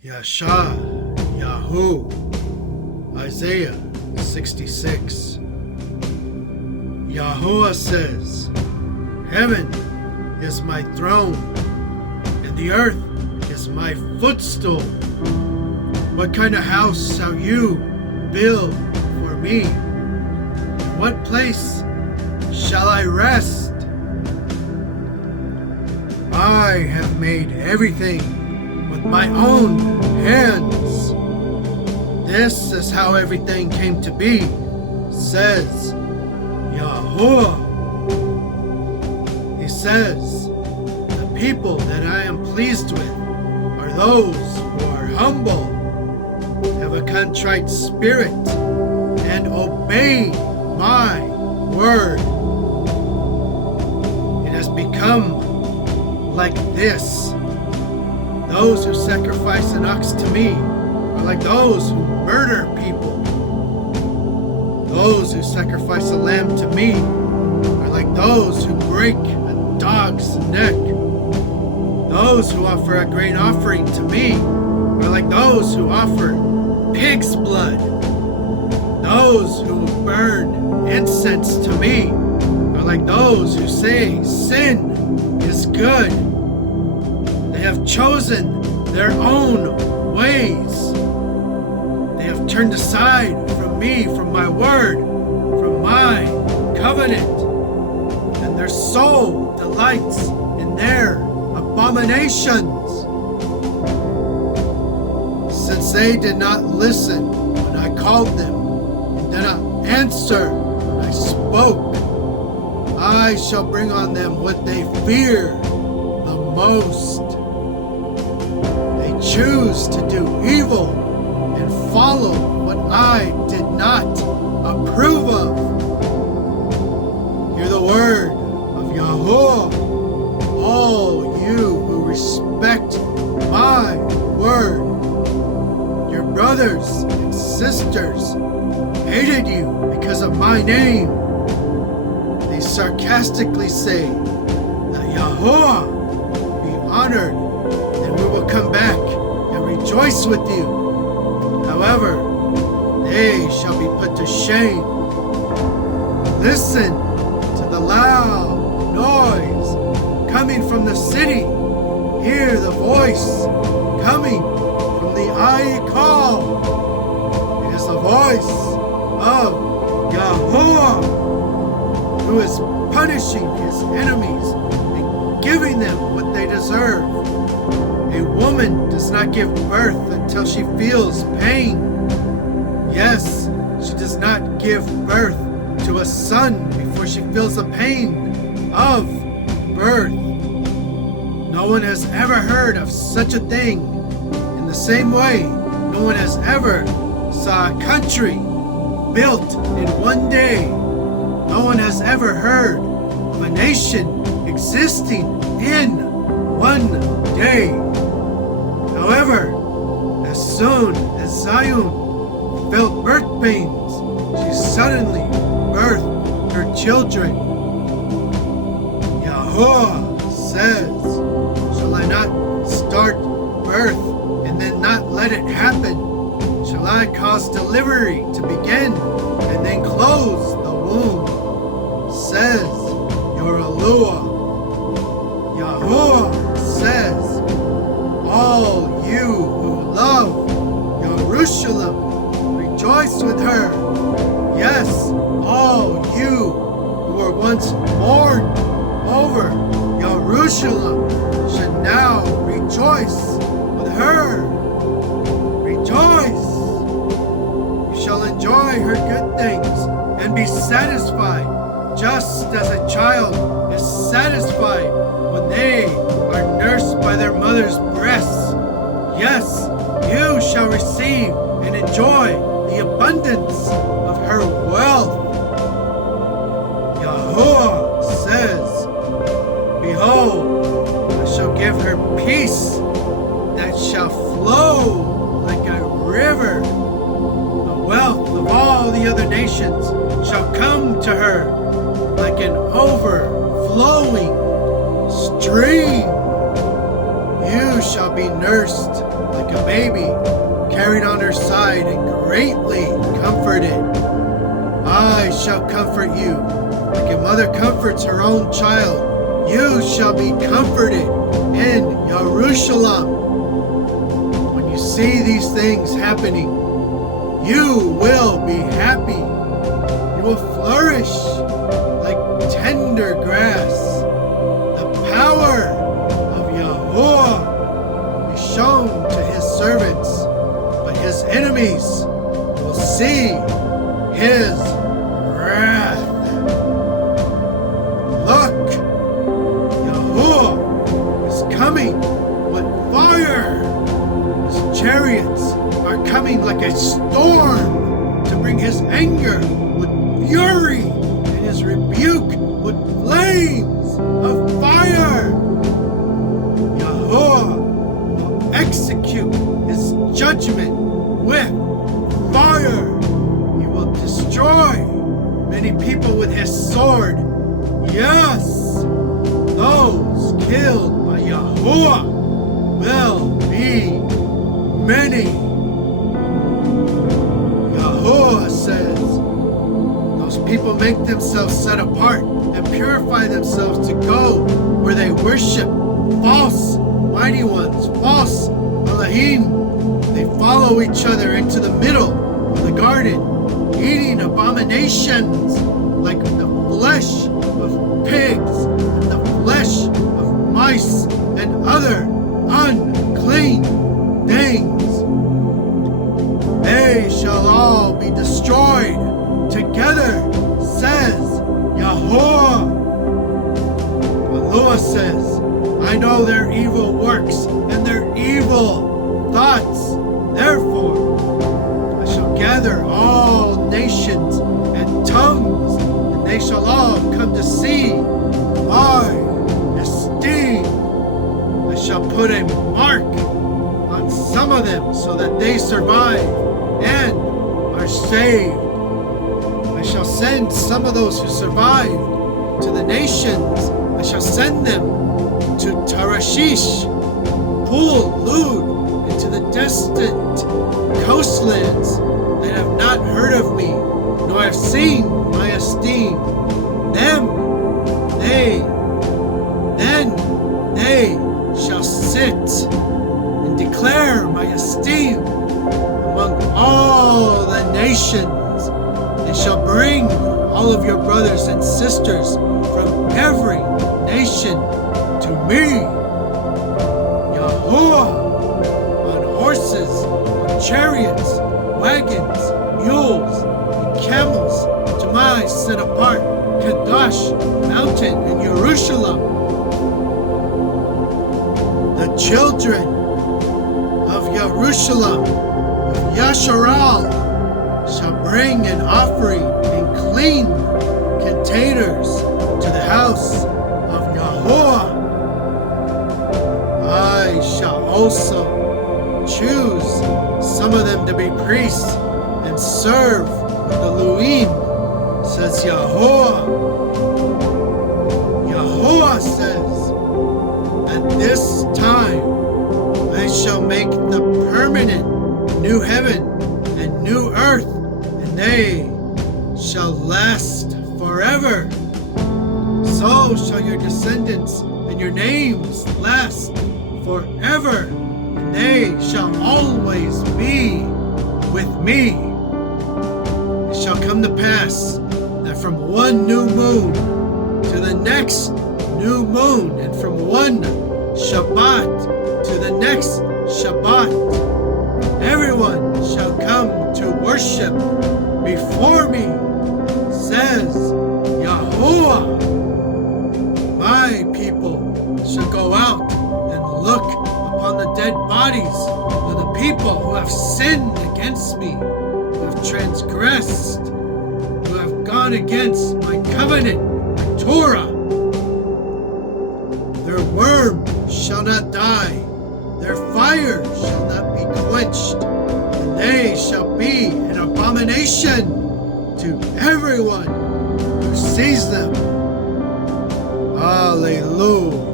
Yasha, Yahoo, Isaiah 66. Yahuwah says, Heaven is my throne, and the earth is my footstool. What kind of house shall you build for me? In what place shall I rest? I have made everything with my own hands. This is how everything came to be, says Yahuwah. He says, the people that I am pleased with are those who are humble, have a contrite spirit, and obey my word. It has become like this. Those who sacrifice an ox to me are like those who murder people. Those who sacrifice a lamb to me are like those who break a dog's neck. Those who offer a grain offering to me are like those who offer pig's blood. Those who burn incense to me are like those who say sin is good. They have chosen their own ways. They have turned aside from me, from my word, from my covenant, and their soul delights in their abominations. Since they did not listen when I called them, and did not answer when I spoke, I shall bring on them what they fear the most. Choose to do evil and follow what I did not approve of. Hear the word of Yahuwah, all you who respect my word. Your brothers and sisters hated you because of my name. They sarcastically say that Yahuwah be honored, and we will come back and rejoice with you. However, they shall be put to shame. Listen to the loud noise coming from the city. Hear the voice coming from the Aikal. It is the voice of Yahuwah, who is punishing his enemies and giving them what they deserve. A woman does not give birth until she feels pain. Yes, she does not give birth to a son before she feels the pain of birth. No one has ever heard of such a thing. In the same way, no one has ever saw a country built in one day. No one has ever heard of a nation existing in one day. However, as soon as Zion felt birth pains, she suddenly birthed her children. Yahuwah says, shall I not start birth and then not let it happen? Shall I cause delivery to begin and then close the womb? Says your Eluah. Yahuwah says, all you who love Jerusalem, rejoice with her. Yes, all you who were once mourned over Jerusalem should now rejoice with her. Rejoice! You shall enjoy her good things and be satisfied, just as a child is satisfied when they are nursed by their mother's breasts. Yes, you shall receive and enjoy the abundance of her wealth. Yahuwah says, behold, I shall give her peace that shall flow like a river. The wealth of all the other nations shall come to her like an overflowing stream. You shall be nursed like a baby, carried on her side and greatly comforted. I shall comfort you, like a mother comforts her own child. You shall be comforted in Jerusalem. When you see these things happening, you will be happy. You will flourish like tender grass. The power of Yahuwah will be shown to his servants, but his enemies will see his wrath. Look, Yahuwah is coming with fire. His chariots are coming like a storm to bring his anger with fury and his rebuke with flames of fire. Yahuwah will execute his judgment with fire. He will destroy many people with his sword. Yes, those killed by Yahuwah will be many. Yahuwah says, those people make themselves set apart and purify themselves to go where they worship false mighty ones, false Elohim. They follow each other into the middle of the garden, eating abominations like the flesh of pigs and the flesh of mice and other unclean things. They shall all be destroyed together, says Yahuwah. Allah says, I know their evil works and their evil thoughts. Therefore, I shall gather all nations and tongues, and they shall all come to see my esteem. I shall put a mark on some of them so that they survive and are saved. I shall send some of those who survived to the nations. I shall send them to Tarshish, Pul, Lud, and to the distant coastlands that have not heard of me, nor have seen my esteem. Then they shall sit and declare my esteem among all the nations. They shall bring all of your brothers and sisters from every nation to me. Yahuwah, on horses, on chariots, wagons, mules, and camels, to my set apart Kadash mountain in Jerusalem. The children of Jerusalem, of Yasharal, shall bring an offering in clean containers to the house of Yahuwah. I shall also choose some of them to be priests and serve with the Luim, says Yahuwah. Yahuwah says, at this time I shall make the permanent new heaven and new earth, and they shall last forever. So shall your descendants and your names last forever, and they shall always be with me. It shall come to pass that from one new moon to the next new moon, and from one Shabbat to the next Shabbat, everyone shall come to worship before me, says Yahuwah. My people shall go out and look upon the dead bodies of the people who have sinned against me, who have transgressed, who have gone against my covenant, my Torah. Their worm shall not die, their fire shall not be quenched, and they shall be an abomination to everyone who sees them. Hallelujah.